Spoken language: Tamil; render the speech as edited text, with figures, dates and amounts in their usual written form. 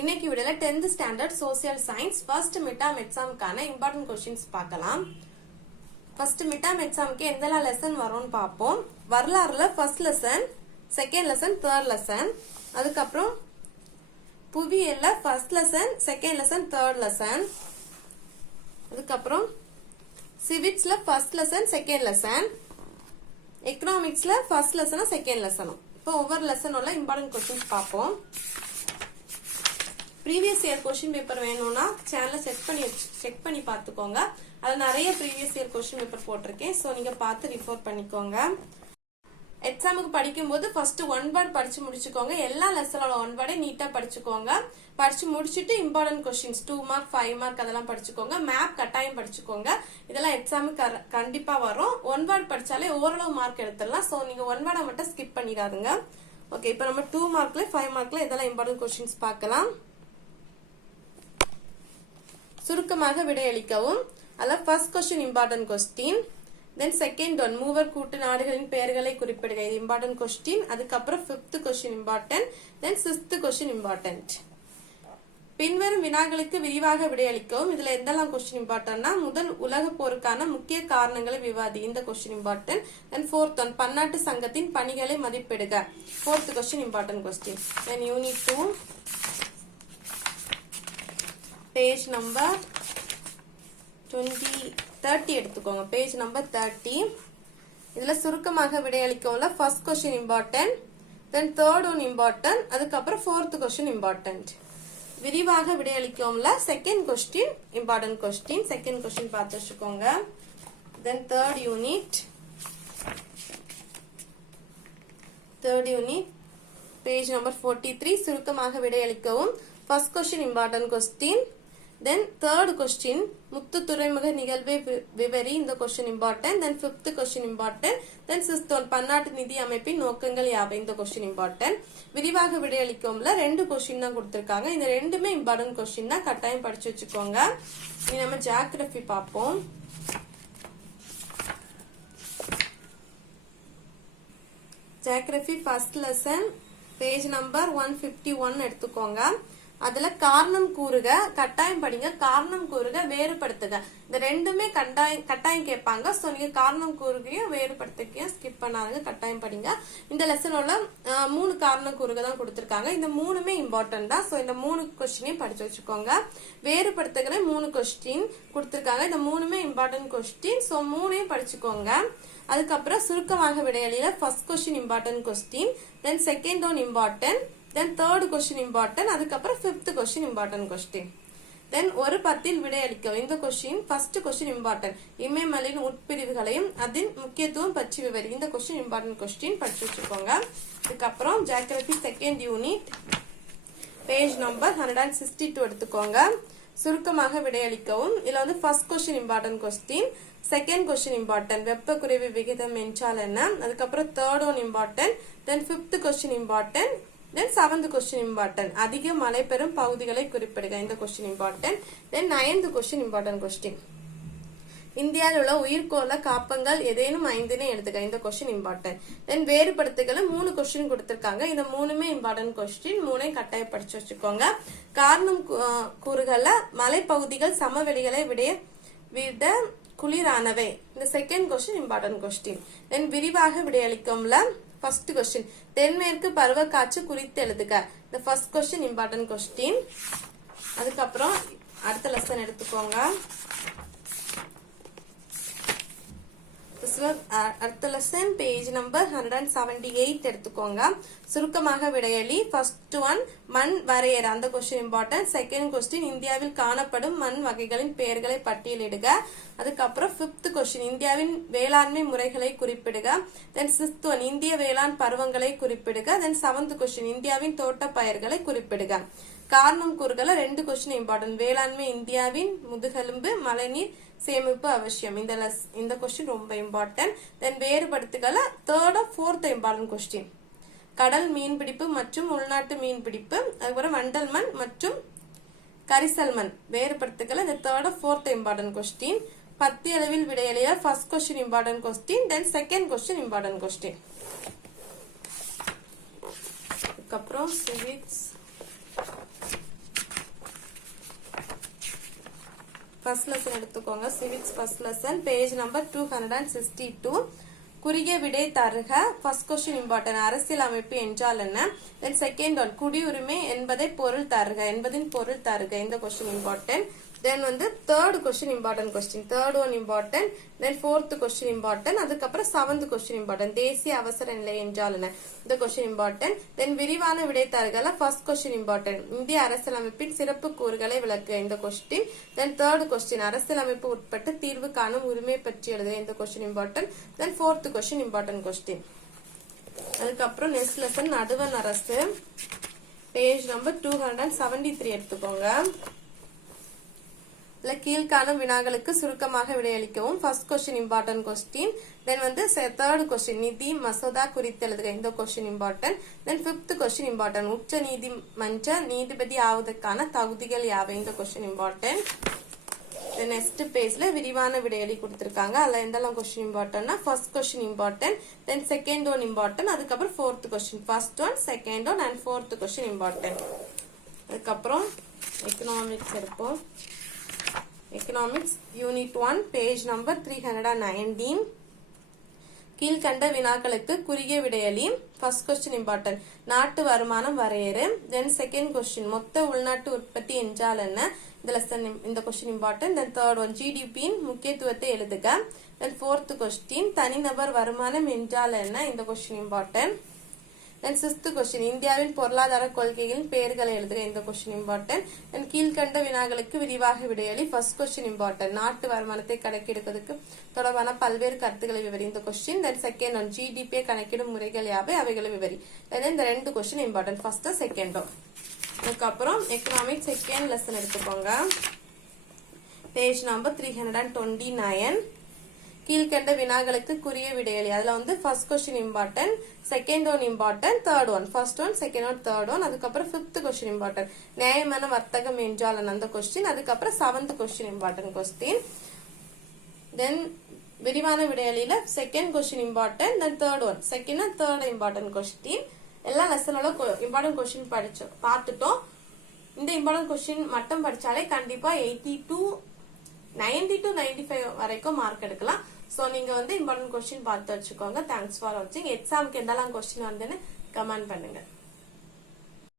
இன்னைக்கு வீடியோல 10th standard social science first midterm எக்ஸாம்க்கான இம்பார்ட்டன்ட் क्वेश्चंस பார்க்கலாம். ஃபர்ஸ்ட் மிட்டம் எக்ஸாம்க்கு எந்தெல்லாம் லெசன் வரும்னு பாப்போம். வரலாறுல first lesson, second lesson, third lesson. அதுக்கு அப்புறம் புவியியல்ல first lesson, second lesson, third lesson. அதுக்கு அப்புறம் சிவிக்ஸ்ல ஃபர்ஸ்ட் லெசன், செகண்ட் லெசன். எக்கனாமிக்ஸ்ல ஃபர்ஸ்ட் லெசனும் செகண்ட் லெசனும். இப்போ ஒவ்வொரு லெசனோட இம்பார்ட்டன்ட் क्वेश्चंस பாப்போம். ப்ரீவியஸ் இயர் क्वेश्चन பேப்பர் வேணும்னா சேனலை செக் பண்ணி பார்த்துக்கோங்க. அதுல நிறைய ப்ரீவியஸ் இயர் क्वेश्चन பேப்பர் போட்டிருக்கேன். சோ நீங்க பார்த்து ரிஃபர் பண்ணிக்கோங்க. எக்ஸாமுக்கு படிக்கும்போது ஃபர்ஸ்ட் ஒன் வேர்ட் படிச்சு முடிச்சுக்கோங்க. எல்லா லெசனோட ஒன் வேர்டை நீட்டா படிச்சுக்கோங்க. படிச்சு முடிச்சுட்டு இம்பார்ட்டன்ட் क्वेश्चंस 2 மார்க் 5 மார்க் அதெல்லாம் படிச்சுக்கோங்க. மேப் கட்டாயம் படிச்சுக்கோங்க. இதெல்லாம் எக்ஸாமுக்கு கண்டிப்பா வரும். ஒன் வேர்ட் படிச்சாலே ஓரளவு மார்க் எடுத்துடலாம். சோ நீங்க ஒன் வேர்டை மட்டும் ஸ்கிப் பண்ணிடாதுங்க. ஓகே, இப்போ நம்ம 2 மார்க்ல 5 மார்க்ல இதெல்லாம் இம்பார்ட்டன்ட் क्वेश्चंस பார்க்கலாம். சுருக்கமாக விடையளிக்கவும். அதுல first question important question, then second one மூவர் கூட்டு நாடுகளின் பெயர்களை குறிப்பிடுக, இது இம்பார்ட்டன்ட் क्वेश्चन. அதுக்கப்புறம் 5th क्वेश्चन இம்பார்ட்டன்ட், தென் 6th क्वेश्चन இம்பார்ட்டன்ட். பின்வரும் வினாக்களுக்கு விரிவாக விடையளிக்கவும். இதுல எந்தெல்லாம் क्वेश्चन இம்பார்ட்டன்ட்னா, முதல் உலக போருக்கான முக்கிய காரணங்களை விவாதி, இந்த क्वेश्चन இம்பார்ட்டன்ட். தென் 4th ஒன் பன்னாட்டு சங்கத்தின் பணிகளை மதிப்பிடுக, 4th question important question. Then unit 2 page number 30 எடுத்துக்கோங்க. Page number 30. இதுல சுருக்கமாக விடையளிக்கவும்ல first question important, then third one important, அதுக்கப்புறம் 4th क्वेश्चन இம்பார்ட்டன்ட். விரிவாக விடையளிக்கவும்ல second question important question, second question பார்த்து வச்சுக்கோங்க. Then third unit page number 43 சுருக்கமாக விடையளிக்கவும். First question important question, then third question முத்து துறைமுக நிகழ்வை விவரி, இந்த question important. Then 5th question important. தென் 6th ஒன் பன்னாட்டு நிதி அமைப்பின் நோக்கங்கள் யாவை, இந்த क्वेश्चन இம்பார்ட்டன்ட். விரிவாக விடையளிக்கும்ல 2 क्वेश्चन தான் கொடுத்திருக்காங்க. இந்த ரெண்டுமே இம்பார்ட்டன்ட் क्वेश्चन தான், கட்டாயம் படிச்சு வச்சுக்கோங்க. இனி நம்ம ஜியோகிராஃபி பார்ப்போம். Geography first lesson page number 151 எடுத்துக்கோங்க. அதுல காரணம் கூறுக, கட்டாயம் படிங்க. காரணம் கூறுக, வேறுபடுத்துக, இந்த ரெண்டுமே கட்டாயம் கேட்பாங்க. சோ நீங்க காரணம் கூறுகையும் வேறுபடுத்துகையும் ஸ்கிப் பண்ணாங்க, கட்டாயம் படிங்க. இந்த லெசனோட 3 காரணம் கூறுக தான் கொடுத்திருக்காங்க. இந்த 3மே இம்பார்ட்டன்ட் தான். சோ இந்த 3 क्वेश्चனையும் படிச்சு வச்சுக்கோங்க. வேறுபடுத்துகிற 3 क्वेश्चन கொடுத்திருக்காங்க. இந்த 3மே இம்பார்ட்டன்ட் क्वेश्चन. சோ 3ஐயும் படிச்சுக்கோங்க. அதுக்கப்புறம் சுருக்கமாக விடையளில first question important question, then second one important, then third question important, அதுக்கப்புறம் 5th क्वेश्चन இம்பார்ட்டன்ட் क्वेश्चन. தென் ஒரு பத்தில் விடையளிக்க, இந்த क्वेश्चन ஃபர்ஸ்ட் क्वेश्चन இம்பார்ட்டன்ட். இமயமலையின் உட்பிரிவுகளையும் அதன் முக்கியத்துவம் பற்றி விவரி, இந்த क्वेश्चन இம்பார்ட்டன்ட் क्वेश्चन படிச்சு வச்சுக்கோங்க. அதுக்கப்புறம் geography second unit page number 162 எடுத்துக்கோங்க. சுருக்கமாக விடையளிக்கவும். இதுல வந்து first question important question, second question important, வெப்ப குறைவு விகிதம் என்றால் என்ன, அதுக்கப்புறம் third one important, then 5th question important, தென் 7th क्वेश्चन இம்பார்ட்டன்ட், அதிக மழை பெறும் பகுதிகளை குறிப்பிடுக, இந்த क्वेश्चन இம்பார்ட்டன்ட். தென் 9th क्वेश्चन இம்பார்ட்டன்ட் क्वेश्चन. இந்தியாவில் உள்ள உயிர்கோள காப்பங்கள் ஏதேனும் 5 எழுதுக, இந்த क्वेश्चन இம்பார்ட்டன்ட். தென் வேறுபடுத்துகளை 3 क्वेश्चन கொடுத்திருக்காங்க. இந்த 3மே இம்பார்ட்டன்ட் क्वेश्चन. 3ஐயும் கட்டாயம் படிச்சு வச்சுக்கோங்க. காரணம் கூறுகள்ல மலைப்பகுதிகள் சமவெளிகளை விட குளிரானவை, இந்த செகண்ட் क्वेश्चन இம்பார்ட்டன்ட் क्वेश्चन. தென் விரிவாக விடையளிக்கும்ல ஃபர்ஸ்ட் क्वेश्चन தென்மேற்கு பருவக்காற்று குறித்து எழுதுக, இந்த ஃபர்ஸ்ட் क्वेश्चन இம்பார்ட்டன்ட் क्वेश्चन. அதுக்கப்புறம் அடுத்த லெசன் எடுத்துக்கோங்க. அடுத்த லெசன் பேஜ் நம்பர் 178 எடுத்துக்கோங்க. சுருக்கமாக விடையளி. ஃபர்ஸ்ட் ஒன் மண் வரையற, அந்த क्वेश्चन இம்பார்ட்டன்ட். செகண்ட் क्वेश्चन இந்தியாவில் காணப்படும் மண் வகைகளின் பெயர்களை பட்டியலிடுக. அதுக்கப்புறம் 5th क्वेश्चन இந்தியாவின் வேளாண்மை முறைகளை குறிப்பிடுக. தென் 6th ஒன் இந்திய வேளாண் பருவங்களை குறிப்பிடுக. தென் 7th क्वेश्चन இந்தியாவின் தோட்ட பயிர்களை குறிப்பிடுக. காரணம் கூறுகள 2 क्वेश्चन இம்பார்ட்டன்ட். வேளாண்மை இந்தியாவின் முதுகெலும்பு, மழைநீர் சேமிப்பு அவசியம், இந்த क्वेश्चन ரொம்ப இம்பார்ட்டன்ட். தென் வேறுபடுத்துகளை 3rd 4th இம்பார்ட்டன்ட் क्वेश्चन. கடல் மீன்பிடிப்பு மற்றும் உள்நாட்டு மீன்பிடிப்பு, அதுக்கப்புறம் வண்டல் மண் மற்றும் கரிசல் மண், வேறுபடுத்துகளை இந்த 3rd 4th இம்பார்ட்டன்ட் क्वेश्चन. 10 அளவில் விடையளிய first question important question, then second question important question. அதுக்கப்புறம் சிவிக்ஸ் ஃபர்ஸ்ட் லெசன் எடுத்துக்கோங்க. Civics first lesson page number 262. குறுகிய விடை தருக. First question important. அரசியல் அமைப்பு என்றால் என்ன? தென் செகண்ட் ஒன் குடியுரிமை என்பதை பொருள் தருக, என்பதின் பொருள் தருக. இந்த கொஸ்டின் இம்பார்ட்டன்ட். தென் வந்து third question important question, third one important. Then fourth question important. அதுக்கப்புறம் செவன்த் கொஸ்டின் இம்பார்ட்டன்ட். தேசிய அவசர நிலை என்றால் என்ன? இந்த கொஸ்டின் இம்பார்ட்டன்ட். தென் விரிவான விடை தருகல ஃபர்ஸ்ட் கொஸ்டின் இம்பார்ட்டன்ட். இந்திய அரசியலமைப்பின் சிறப்பு கூறுகளை விளக்குக. இந்த கொஸ்டின். தென் தேர்ட் கொஸ்டின் அரசியலமைப்பு உட்பட்டு தீர்வு காணும் உரிமை பற்றி எழுதுக. இந்த question important. Then fourth question important question. அதுக்கப்புறம் நெக்ஸ்ட் லெசன் நடுவண் அரசு பேஜ் நம்பர் 273 எடுத்துக்கோங்க. கீழ்காணும் வினாக்களுக்கு சுருக்கமாக விடையளிக்கவும். First question important question. Then வந்து தேர்ட் கொஸ்டின் நிதி மசோதா குறித்து எழுதுக. இந்த question important. Then fifth question important உச்ச நீதிமன்ற நீதிபதி ஆவதற்கான தகுதிகள் யாவை? இந்த கொஸ்டின் இம்பார்ட்டன்ட். நெக்ஸ்ட் பேஜ்ல விரிவான விடையளி கொடுத்திருக்காங்க. அதுல எந்தெல்லாம் கொஸ்டின் இம்பார்ட்டன்ட்னா first question important, then second one important, அதுக்கப்புறம் fourth question. First one, second one and fourth question important. அதுக்கப்புறம் எக்கனாமிக்ஸ் எடுப்போம். Economics unit 1 page number 319. கீழ்கண்ட வினாக்களுக்கு குறுகிய விடையளி. ஃபர்ஸ்ட் கொஸ்டின் இம்பார்ட்டன்ட் நாட்டு வருமானம் வரையறு. தென் செகண்ட் கொஸ்டின் மொத்த உள்நாட்டு உற்பத்தி என்றால் என்ன? இந்த லெசன் இந்த question important. Then third one ஜிடிபியின் முக்கியத்துவத்தை எழுதுக. தென் ஃபோர்த் கொஸ்டின் தனிநபர் வருமானம் என்றால் என்ன? இந்த கொஸ்டின் இம்பார்ட்டன்ட். தென் சிக்ஸ்த் கொஸ்டின் இந்தியாவின் பொருளாதார கொள்கைகளின் பெயர்களை எழுதுக. இந்த கொஸ்டின் இம்பார்ட்டன்ட். தென் கீழ்கண்ட வினாக்களுக்கு விரிவாக விடையளி. ஃபர்ஸ்ட் கொஸ்டின் இம்பார்ட்டன்ட் நாட்டு வருமானத்தை கணக்கெடுப்பதற்கு தொடர்பான பல்வேறு கருத்துக்களை விவரி. இந்த கொஸ்டின். தென் செகண்ட் ஒன் ஜிடிபியை கணக்கிடும் முறைகள் யாவை? அவைகளை விவரி. தென் இந்த ரெண்டு கொஸ்டின் இம்பார்ட்டன்ட் ஃபர்ஸ்ட் செகண்ட். அதுக்கப்புறம் எக்கனாமிக்ஸ் செகண்ட் லெசன் எடுத்துக்கோங்க. Page number 329. கீழ்கண்ட வினாக்களுக்கு குறுகிய விடையளி. அதுல வந்து first question important, second one important, third one. First one, second one, third one. அதுக்கப்புறம் ஃபிஃப்த் கொஸ்டின் இம்பார்ட்டன்ட் நியாயமான வர்த்தகம் என்றால் அந்த கொஸ்டின். அதுக்கப்புறம் செவன்த் கொஸ்டின் இம்பார்ட்டன்ட் கொஸ்டின். தென் விரிவான விடையளியில second question important, then third one, second and third important question. எல்லா லெசனோட இம்பார்ட்டன்ட் கொஸ்டின் பார்த்துட்டோம். இந்த இம்பார்ட்டன்ட் கொஸ்டின் மட்டும் படிச்சாலே கண்டிப்பா 80 to 95 வரைக்கும் மார்க் எடுக்கலாம். சோ நீங்க வந்து இம்பார்ட்டன்ட் கொஸ்டின் பார்த்து வச்சுக்கோங்க. தேங்க்ஸ் ஃபார் வாட்சிங். எக்ஸாமுக்கு எந்தெல்லாம் கொஸ்டின் வந்துன்னு கமெண்ட் பண்ணுங்க.